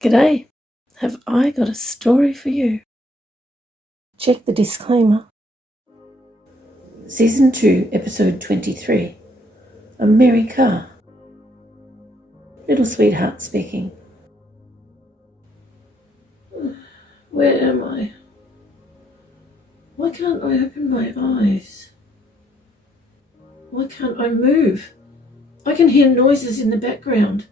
G'day, have I got a story for you? Check the disclaimer. Season 2, Episode 23. A Merry Car. Little Sweetheart speaking. Where am I? Why can't I open my eyes? Why can't I move? I can hear noises in the background.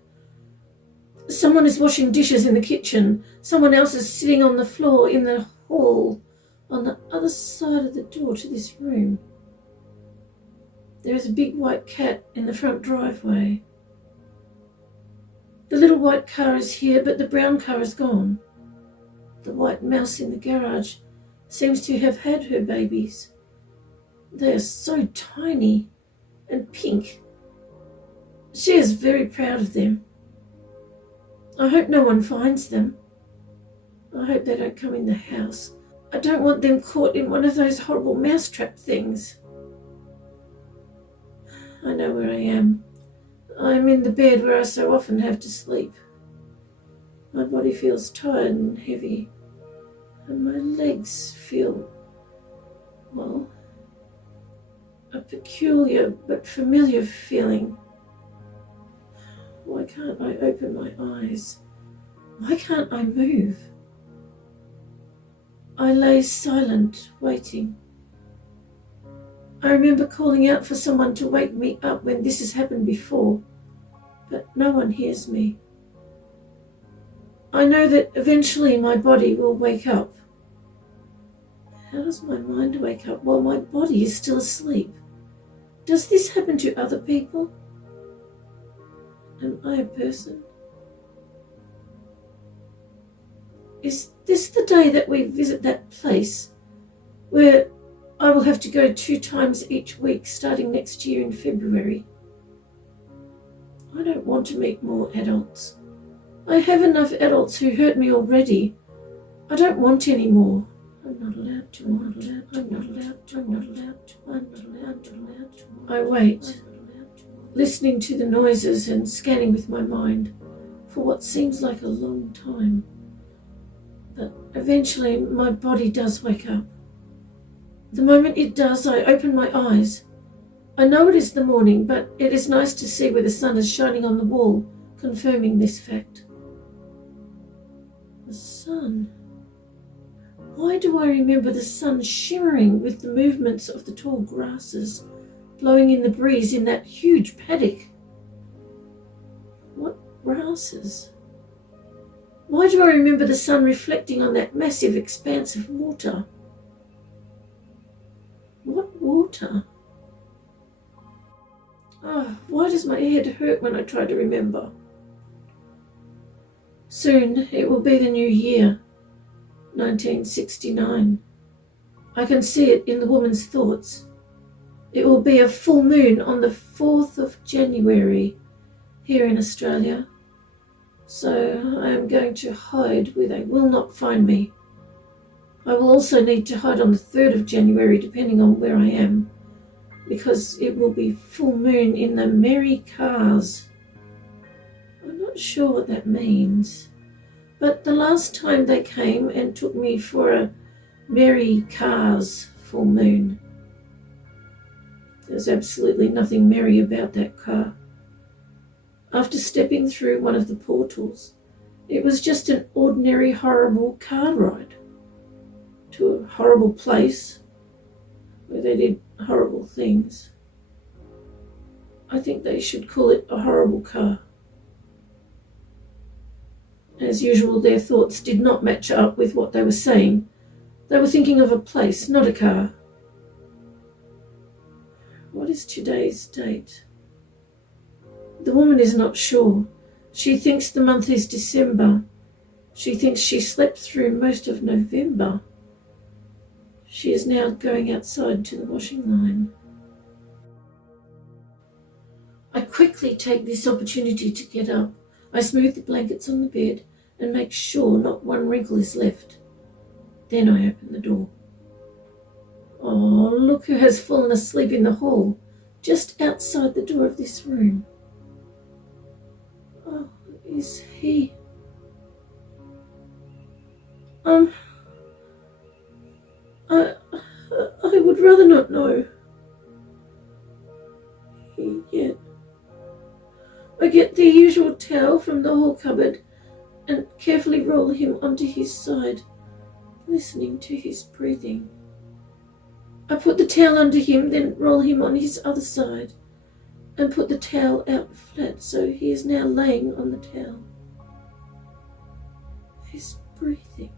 Someone is washing dishes in the kitchen. Someone else is sitting on the floor in the hall on the other side of the door to this room. There is a big white cat in the front driveway. The little white car is here, but the brown car is gone. The white mouse in the garage seems to have had her babies. They are so tiny and pink. She is very proud of them. I hope no one finds them. I hope they don't come in the house. I don't want them caught in one of those horrible mousetrap things. I know where I am. I'm in the bed where I so often have to sleep. My body feels tired and heavy, and my legs feel, well, a peculiar but familiar feeling. Why can't I open my eyes? Why can't I move? I lay silent, waiting. I remember calling out for someone to wake me up when this has happened before, but no one hears me. I know that eventually my body will wake up. How does my mind wake up while my body is still asleep? Does this happen to other people? Am I a person? Is this the day that we visit that place where I will have to go 2 times each week starting next year in February? I don't want to meet more adults. I have enough adults who hurt me already. I don't want any more. I'm not allowed to. I'm not allowed to. I'm not allowed to. I'm not allowed to. I'm not allowed to. I wait, listening to the noises and scanning with my mind for what seems like a long time. But eventually my body does wake up. The moment it does, I open my eyes. I know it is the morning, but it is nice to see where the sun is shining on the wall, confirming this fact. The sun. Why do I remember the sun shimmering with the movements of the tall grasses, blowing in the breeze in that huge paddock? What grasses? Why do I remember the sun reflecting on that massive expanse of water? What water? Oh, why does my head hurt when I try to remember? Soon it will be the new year, 1969. I can see it in the woman's thoughts. It will be a full moon on the 4th of January here in Australia. So I am going to hide where they will not find me. I will also need to hide on the 3rd of January depending on where I am, because it will be full moon in the Merry Cars. I'm not sure what that means, but the last time they came and took me for a Merry Cars full moon, there's absolutely nothing merry about that car. After stepping through one of the portals, it was just an ordinary horrible car ride to a horrible place where they did horrible things. I think they should call it a horrible car. As usual, their thoughts did not match up with what they were saying. They were thinking of a place, not a car. What is today's date? The woman is not sure. She thinks the month is December. She thinks she slept through most of November. She is now going outside to the washing line. I quickly take this opportunity to get up. I smooth the blankets on the bed and make sure not one wrinkle is left. Then I open the door. Oh, look who has fallen asleep in the hall, just outside the door of this room. Oh, is he? Um, I would rather not know. Yet. I get the usual towel from the hall cupboard and carefully roll him onto his side, listening to his breathing. I put the towel under him, then roll him on his other side, and put the towel out flat so he is now laying on the towel. His breathing.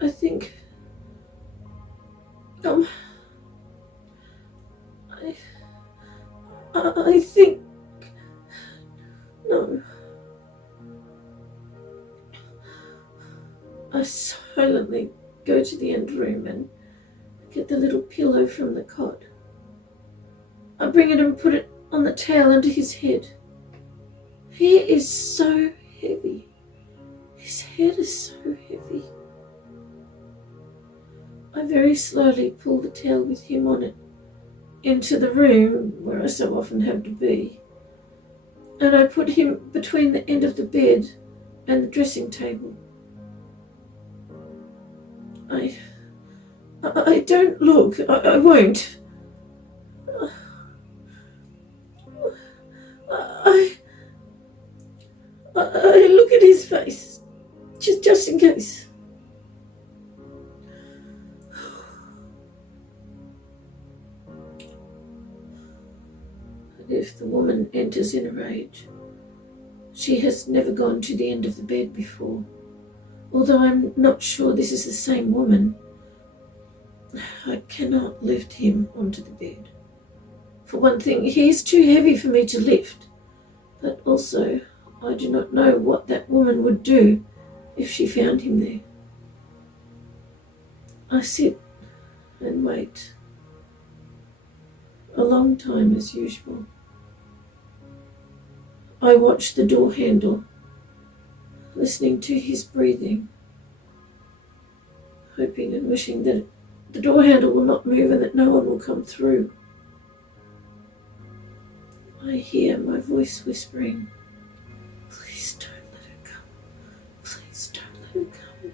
I think... I think... No. I silently go to the end room and get the little pillow from the cot. I bring it and put it on the towel under his head. He is so heavy. His head is so heavy. I very slowly pull the towel with him on it into the room where I so often have to be, and I put him between the end of the bed and the dressing table. I don't look. I won't. I look at his face, just in case. If the woman enters in a rage, she has never gone to the end of the bed before. Although I'm not sure this is the same woman, I cannot lift him onto the bed. For one thing, he is too heavy for me to lift, but also I do not know what that woman would do if she found him there. I sit and wait. A long time as usual. I watch the door handle, listening to his breathing, hoping and wishing that the door handle will not move and that no one will come through. I hear my voice whispering, "Please don't let her come. Please don't let her come.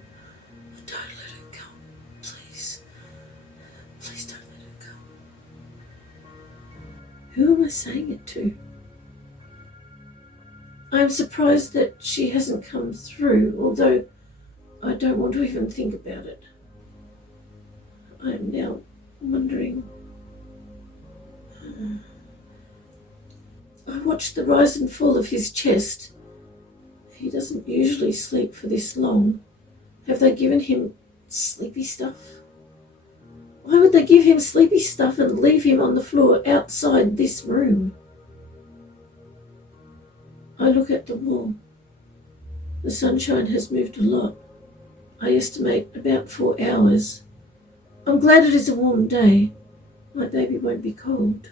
Don't let her come. Please. Please don't let her come." Who am I saying it to? I am surprised that she hasn't come through, although I don't want to even think about it. I am now wondering. I watch the rise and fall of his chest. He doesn't usually sleep for this long. Have they given him sleepy stuff? Why would they give him sleepy stuff and leave him on the floor outside this room? I look at the wall. The sunshine has moved a lot. I estimate about 4 hours. I'm glad it is a warm day. My baby won't be cold.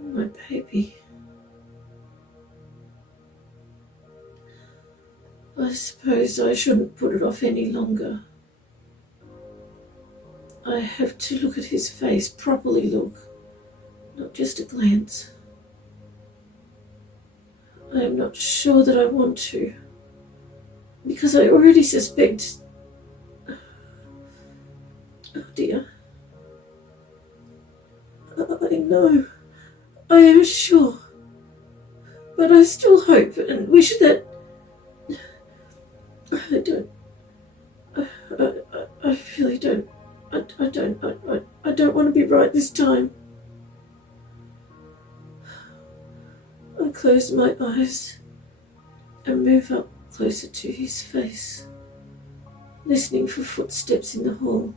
My baby. I suppose I shouldn't put it off any longer. I have to look at his face, properly look, not just a glance. I am not sure that I want to, because I already suspect... Oh dear. I know. I am sure. But I still hope and wish that... I don't... I really don't... I don't want to be right this time. I close my eyes and move up closer to his face, listening for footsteps in the hall.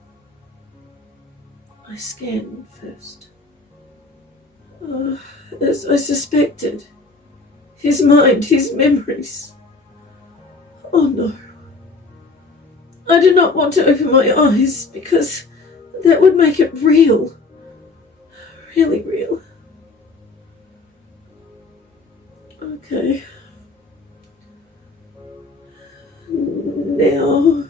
I scan first. As I suspected, his mind, his memories. Oh no. I do not want to open my eyes because that would make it real. Really real. Okay. Now...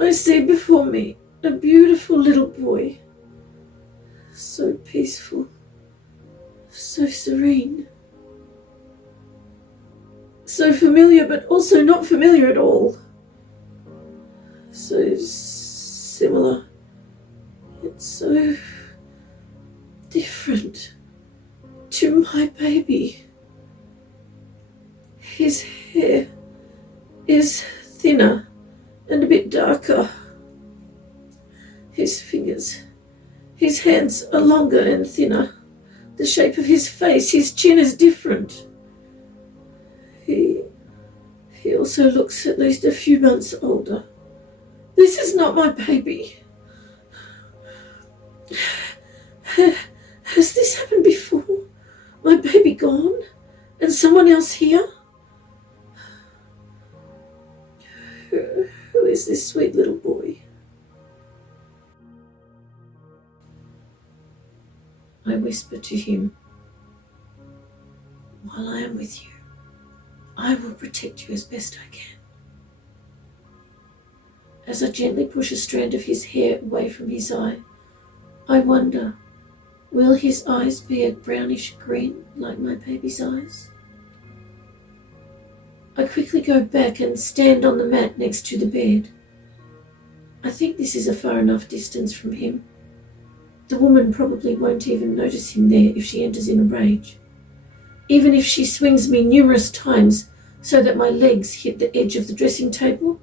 I see before me a beautiful little boy, so peaceful, So serene. So familiar, but also not familiar at all. So similar. It's so different to my baby. His hair is thinner and a bit darker. His fingers, his hands are longer and thinner. The shape of his face, his chin is different. He also looks at least a few months older. This is not my baby. Has this happened before? My baby gone and someone else here? Who is this sweet little boy? I whisper to him, while I am with you, I will protect you as best I can. As I gently push a strand of his hair away from his eye, I wonder, will his eyes be a brownish green like my baby's eyes? I quickly go back and stand on the mat next to the bed. I think this is a far enough distance from him. The woman probably won't even notice him there if she enters in a rage. Even if she swings me numerous times so that my legs hit the edge of the dressing table,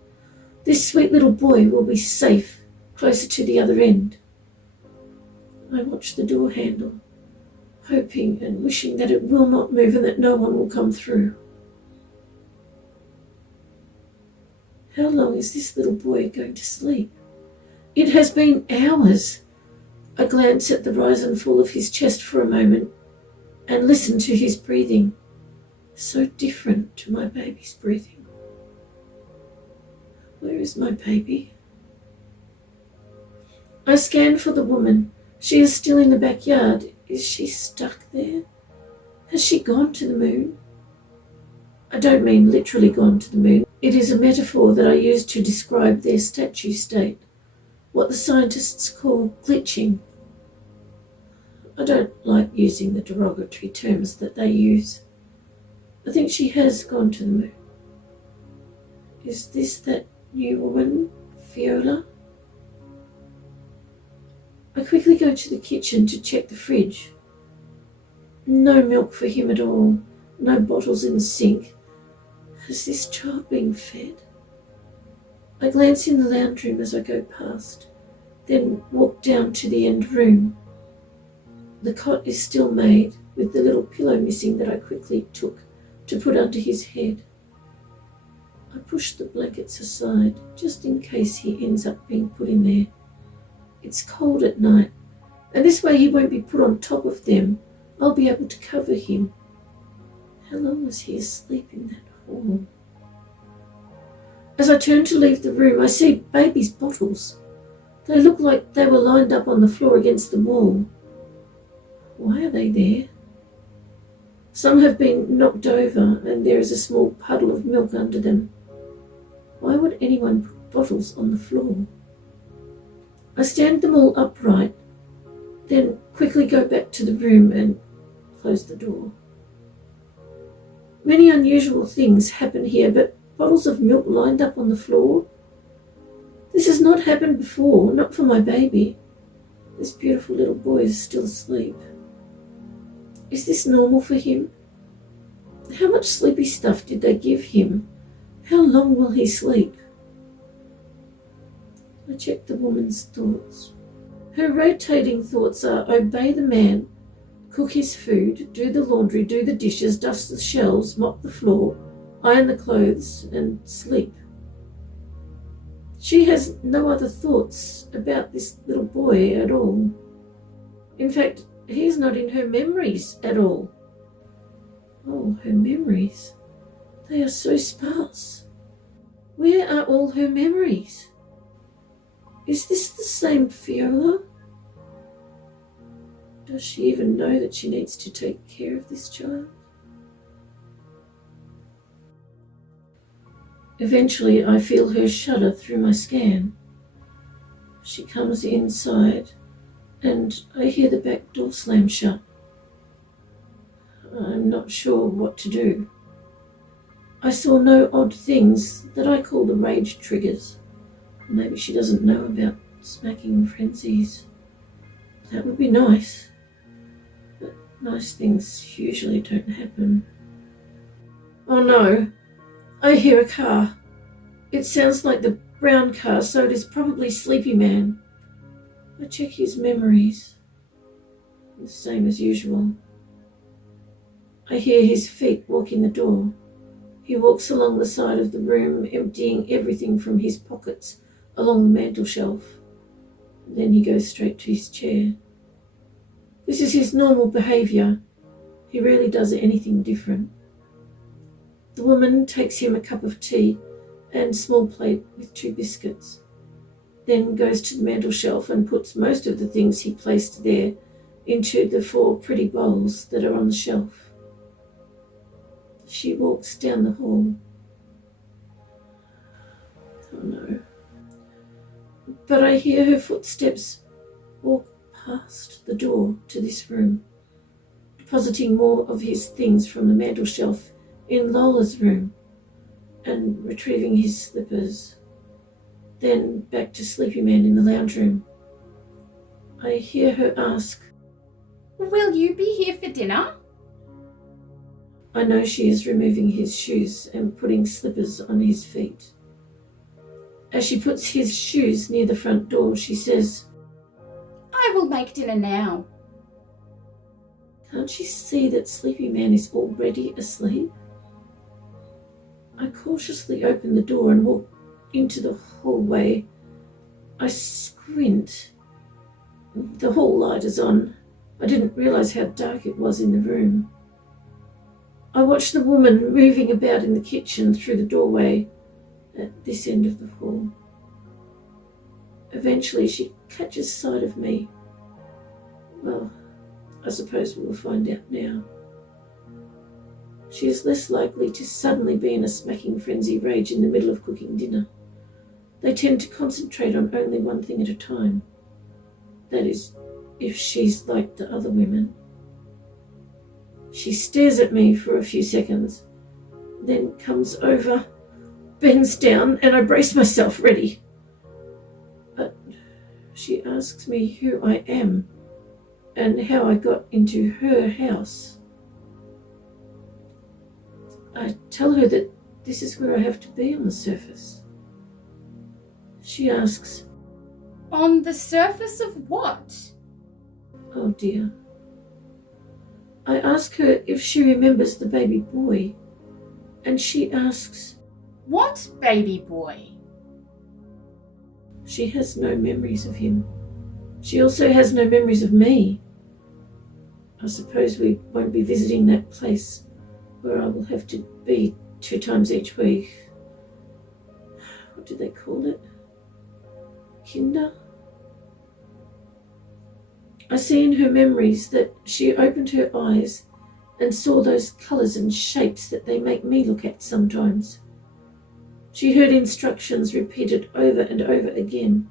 this sweet little boy will be safe closer to the other end. I watch the door handle, hoping and wishing that it will not move and that no one will come through. How long is this little boy going to sleep? It has been hours. I glance at the rise and fall of his chest for a moment and listen to his breathing, so different to my baby's breathing. Where is my baby? I scan for the woman. She is still in the backyard. Is she stuck there? Has she gone to the moon? I don't mean literally gone to the moon. It is a metaphor that I use to describe their statue state, what the scientists call glitching. I don't like using the derogatory terms that they use. I think she has gone to the moon. Is this that new woman, Viola? I quickly go to the kitchen to check the fridge. No milk for him at all. No bottles in the sink. Has this child been fed? I glance in the lounge room as I go past, then walk down to the end room. The cot is still made, with the little pillow missing that I quickly took to put under his head. I push the blankets aside, just in case he ends up being put in there. It's cold at night, and this way he won't be put on top of them. I'll be able to cover him. How long was he asleep in that hall? As I turn to leave the room, I see baby's bottles. They look like they were lined up on the floor against the wall. Why are they there? Some have been knocked over, and there is a small puddle of milk under them. Why would anyone put bottles on the floor? I stand them all upright, then quickly go back to the room and close the door. Many unusual things happen here, but bottles of milk lined up on the floor? This has not happened before, not for my baby. This beautiful little boy is still asleep. Is this normal for him? How much sleepy stuff did they give him? How long will he sleep? I check the woman's thoughts. Her rotating thoughts are obey the man, cook his food, do the laundry, do the dishes, dust the shelves, mop the floor, iron the clothes, and sleep. She has no other thoughts about this little boy at all. In fact, he is not in her memories at all. Oh, her memories. They are so sparse. Where are all her memories? Is this the same Viola? Does she even know that she needs to take care of this child? Eventually, I feel her shudder through my scan. She comes inside, and I hear the back door slam shut. I'm not sure what to do. I saw no odd things that I call the rage triggers. Maybe she doesn't know about smacking frenzies. That would be nice. But nice things usually don't happen. Oh no, I hear a car. It sounds like the brown car, so it is probably Sleepy Man. I check his memories. The same as usual. I hear his feet walk in the door. He walks along the side of the room, emptying everything from his pockets along the mantel shelf. Then he goes straight to his chair. This is his normal behaviour. He rarely does anything different. The woman takes him a cup of tea and small plate with 2 biscuits, then goes to the mantel shelf and puts most of the things he placed there into the 4 pretty bowls that are on the shelf. She walks down the hall. Oh no. But I hear her footsteps walk past the door to this room, depositing more of his things from the mantel shelf in Lola's room and retrieving his slippers. Then back to Sleepy Man in the lounge room. I hear her ask, "Will you be here for dinner?" I know she is removing his shoes and putting slippers on his feet. As she puts his shoes near the front door, she says, "I will make dinner now." Can't she see that Sleepy Man is already asleep? I cautiously open the door and walk into the hallway. I squint. The hall light is on. I didn't realize how dark it was in the room. I watch the woman moving about in the kitchen through the doorway at this end of the hall. Eventually she catches sight of me. Well, I suppose we will find out now. She is less likely to suddenly be in a smacking frenzy rage in the middle of cooking dinner. They tend to concentrate on only one thing at a time. That is, if she's like the other women. She stares at me for a few seconds, then comes over, bends down, and I brace myself ready. But she asks me who I am and how I got into her house. I tell her that this is where I have to be on the surface. She asks, "On the surface of what?" oh dear. I ask her if she remembers the baby boy, and she asks, "What baby boy?" She has no memories of him. She also has no memories of me. I suppose we won't be visiting that place where I will have to be 2 times each week. What do they call it? Kinder? I see in her memories that she opened her eyes and saw those colours and shapes that they make me look at sometimes. She heard instructions repeated over and over again.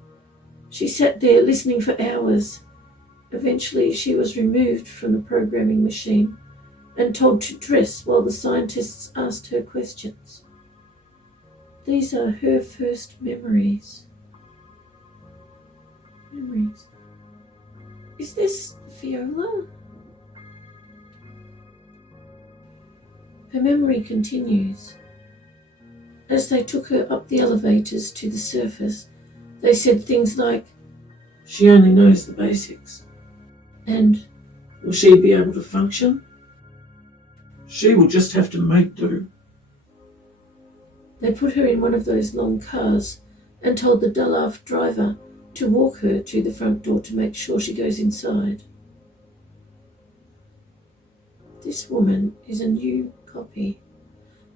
She sat there listening for hours. Eventually she was removed from the programming machine and told to dress while the scientists asked her questions. These are her first memories. Is this Viola? Her memory continues. As they took her up the elevators to the surface, they said things like, she only knows the basics. And, will she be able to function? She will just have to make do. They put her in one of those long cars and told the dull-aft driver to walk her to the front door to make sure she goes inside. This woman is a new copy.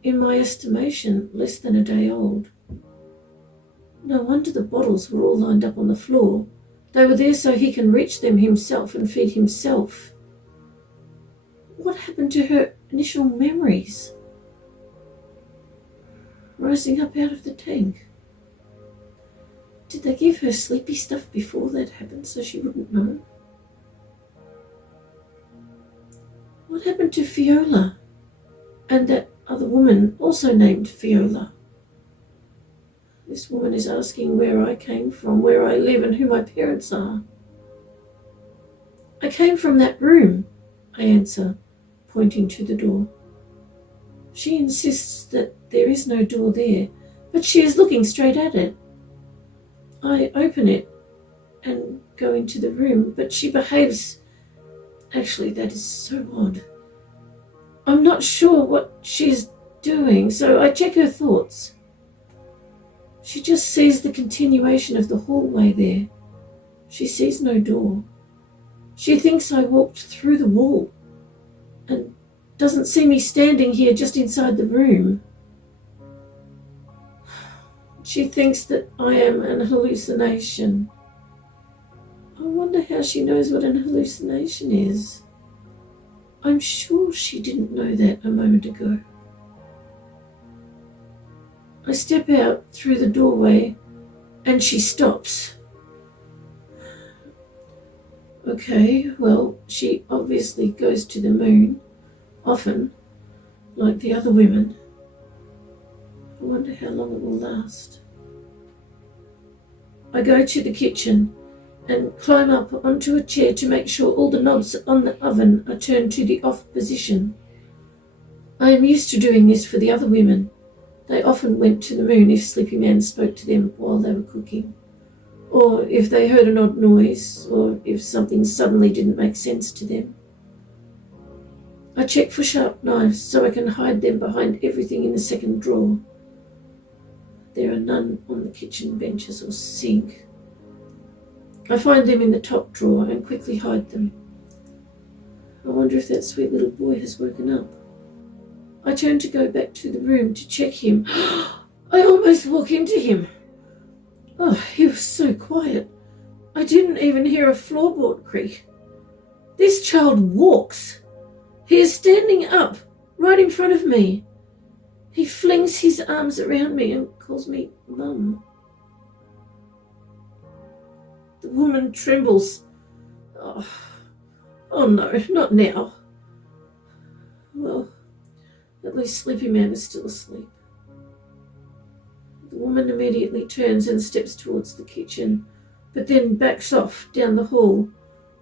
In my estimation, less than a day old. No wonder the bottles were all lined up on the floor. They were there so he can reach them himself and feed himself. What happened to her initial memories? Rising up out of the tank. Did they give her sleepy stuff before that happened so she wouldn't know? What happened to Fiola? And that other woman, also named Fiola? This woman is asking where I came from, where I live, and who my parents are. I came from that room, I answer, pointing to the door. She insists that there is no door there, but she is looking straight at it. I open it and go into the room, but she behaves... Actually, that is so odd. I'm not sure what she's doing, so I check her thoughts. She just sees the continuation of the hallway there. She sees no door. She thinks I walked through the wall and doesn't see me standing here just inside the room. She thinks that I am an hallucination. I wonder how she knows what an hallucination is. I'm sure she didn't know that a moment ago. I step out through the doorway and she stops. Okay, well, she obviously goes to the moon, often, like the other women. I wonder how long it will last. I go to the kitchen and climb up onto a chair to make sure all the knobs on the oven are turned to the off position. I am used to doing this for the other women. They often went to the moon if Sleepy Man spoke to them while they were cooking, or if they heard an odd noise, or if something suddenly didn't make sense to them. I check for sharp knives so I can hide them behind everything in the second drawer. There are none on the kitchen benches or sink. I find them in the top drawer and quickly hide them. I wonder if that sweet little boy has woken up. I turn to go back to the room to check him. I almost walk into him. Oh, he was so quiet. I didn't even hear a floorboard creak. This child walks. He is standing up, right in front of me. He flings his arms around me and calls me Mum. The woman trembles. Oh no, not now. Well, at least Sleepy Man is still asleep. The woman immediately turns and steps towards the kitchen, but then backs off down the hall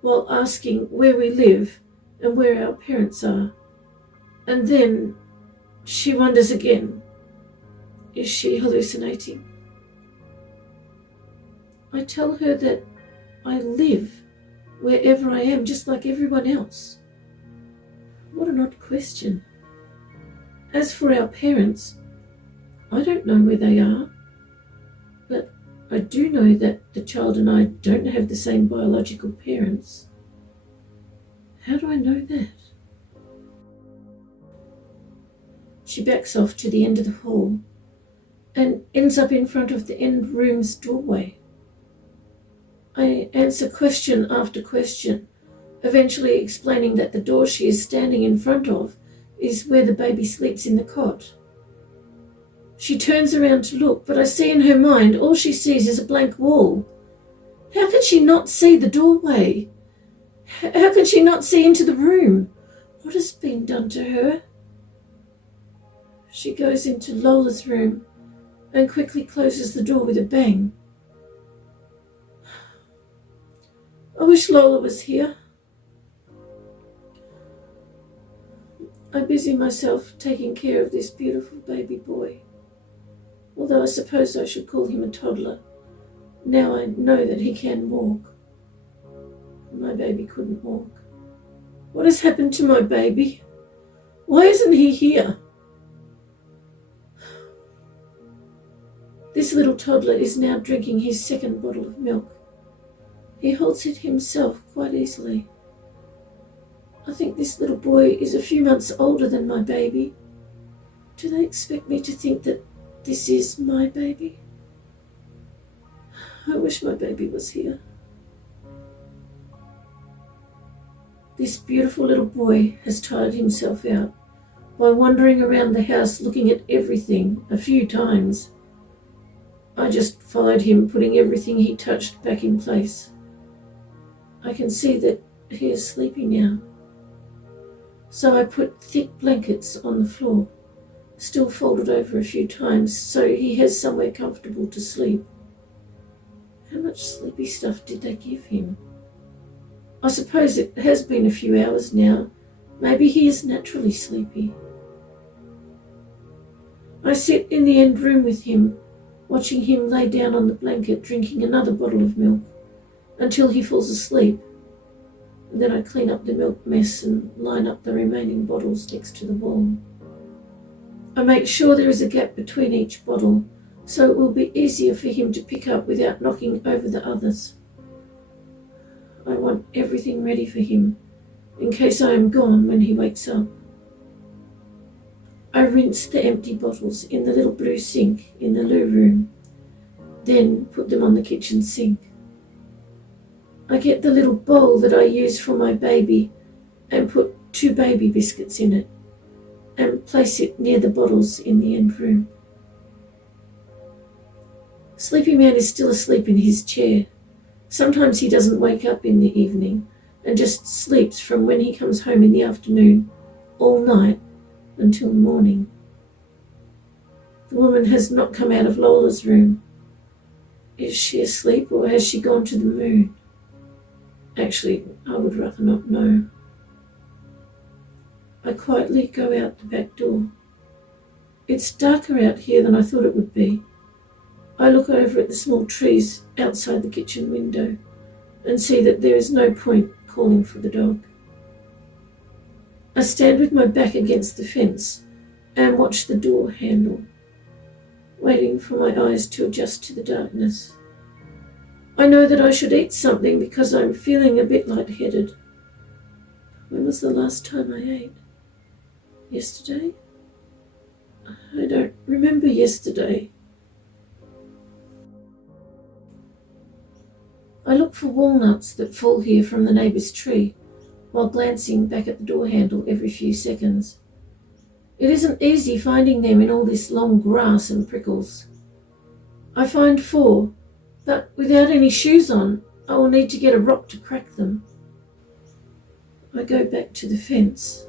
while asking where we live and where our parents are. And then she wonders again, is she hallucinating? I tell her that I live wherever I am, just like everyone else. What an odd question. As for our parents, I don't know where they are, but I do know that the child and I don't have the same biological parents. How do I know that? She backs off to the end of the hall and ends up in front of the end room's doorway. I answer question after question, eventually explaining that the door she is standing in front of is where the baby sleeps in the cot. She turns around to look, but I see in her mind all she sees is a blank wall. How can she not see the doorway? How can she not see into the room? What has been done to her? She goes into Lola's room and quickly closes the door with a bang. I wish Lola was here. I busy myself taking care of this beautiful baby boy. Although I suppose I should call him a toddler. Now I know that he can walk. My baby couldn't walk. What has happened to my baby? Why isn't he here? This little toddler is now drinking his second bottle of milk. He holds it himself quite easily. I think this little boy is a few months older than my baby. Do they expect me to think that this is my baby? I wish my baby was here. This beautiful little boy has tired himself out by wandering around the house looking at everything a few times. I just followed him, putting everything he touched back in place. I can see that he is sleepy now. so I put thick blankets on the floor, still folded over a few times, so he has somewhere comfortable to sleep. How much sleepy stuff did they give him? I suppose it has been a few hours now. Maybe he is naturally sleepy. I sit in the end room with him, watching him lay down on the blanket, drinking another bottle of milk, until he falls asleep. And then I clean up the milk mess and line up the remaining bottles next to the wall. I make sure there is a gap between each bottle, so it will be easier for him to pick up without knocking over the others. I want everything ready for him, in case I am gone when he wakes up. I rinse the empty bottles in the little blue sink in the loo room, then put them on the kitchen sink. I get the little bowl that I use for my baby and put 2 baby biscuits in it and place it near the bottles in the end room. Sleepy Man is still asleep in his chair. Sometimes he doesn't wake up in the evening and just sleeps from when he comes home in the afternoon all night until morning. The woman has not come out of Lola's room. Is she asleep or has she gone to the moon? Actually, I would rather not know. I quietly go out the back door. It's darker out here than I thought it would be. I look over at the small trees outside the kitchen window and see that there is no point calling for the dog. I stand with my back against the fence and watch the door handle, waiting for my eyes to adjust to the darkness. I know that I should eat something because I'm feeling a bit lightheaded. When was the last time I ate? Yesterday? I don't remember yesterday. I look for walnuts that fall here from the neighbour's tree, while glancing back at the door handle every few seconds. It isn't easy finding them in all this long grass and prickles. I find 4, but without any shoes on, I will need to get a rock to crack them. I go back to the fence.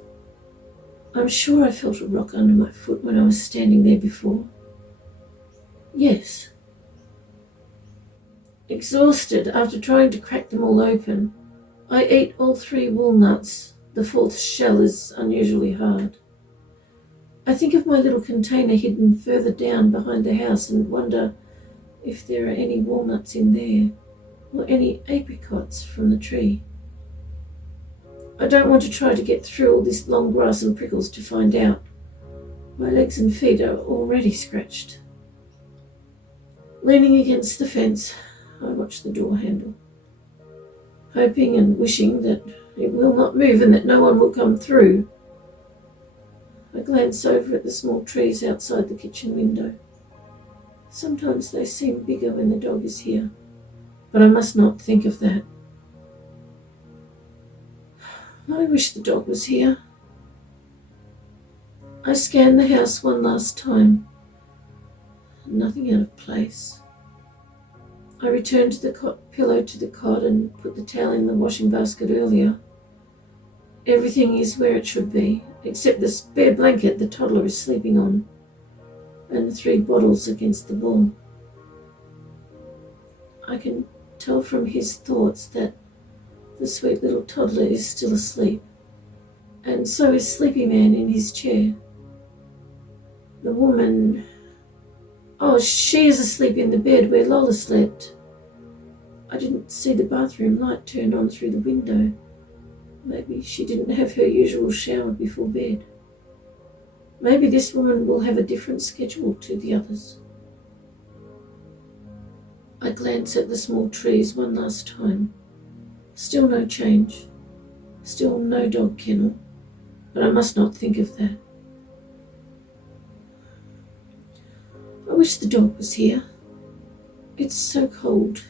I'm sure I felt a rock under my foot when I was standing there before. Yes. Exhausted after trying to crack them all open, I eat all 3 walnuts. The 4th shell is unusually hard. I think of my little container hidden further down behind the house and wonder if there are any walnuts in there or any apricots from the tree. I don't want to try to get through all this long grass and prickles to find out. My legs and feet are already scratched. Leaning against the fence, I watch the door handle, hoping and wishing that it will not move and that no one will come through. I glance over at the small trees outside the kitchen window. Sometimes they seem bigger when the dog is here, but I must not think of that. I wish the dog was here. I scan the house one last time. Nothing out of place. I returned the pillow to the cot and put the towel in the washing basket earlier. Everything is where it should be, except the spare blanket the toddler is sleeping on, and the 3 bottles against the wall. I can tell from his thoughts that the sweet little toddler is still asleep, and so is Sleepy Man in his chair. The woman... she is asleep in the bed where Lola slept. I didn't see the bathroom light turn on through the window. Maybe she didn't have her usual shower before bed. Maybe this woman will have a different schedule to the others. I glance at the small trees one last time. Still no change. Still no dog kennel. But I must not think of that. I wish the dog was here. It's so cold.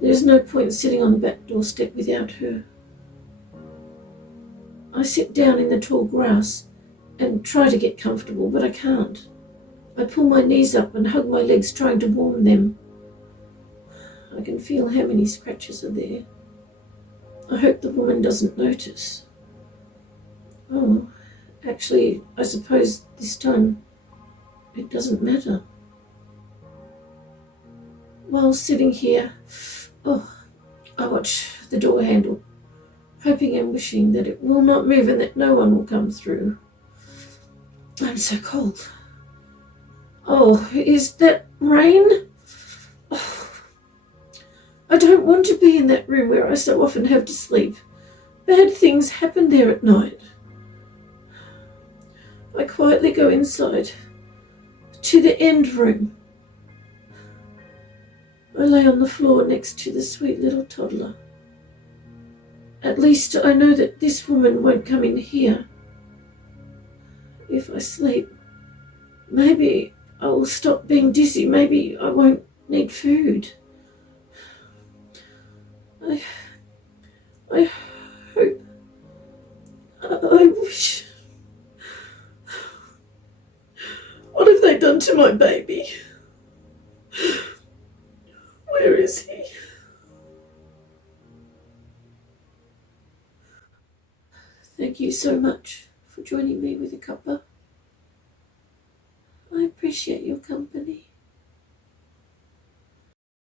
There's no point sitting on the back doorstep without her. I sit down in the tall grass and try to get comfortable, but I can't. I pull my knees up and hug my legs, trying to warm them. I can feel how many scratches are there. I hope the woman doesn't notice. Oh, actually, I suppose this time it doesn't matter. While sitting here, I watch the door handle, hoping and wishing that it will not move and that no one will come through. I'm so cold. Oh, is that rain? Oh, I don't want to be in that room where I so often have to sleep. Bad things happen there at night. I quietly go inside to the end room. I lay on the floor next to the sweet little toddler. At least I know that this woman won't come in here. If I sleep, maybe I will stop being dizzy. Maybe I won't need food. I hope. I wish. What have they done to my baby? Where is he? Thank you so much for joining me with a cuppa. I appreciate your company.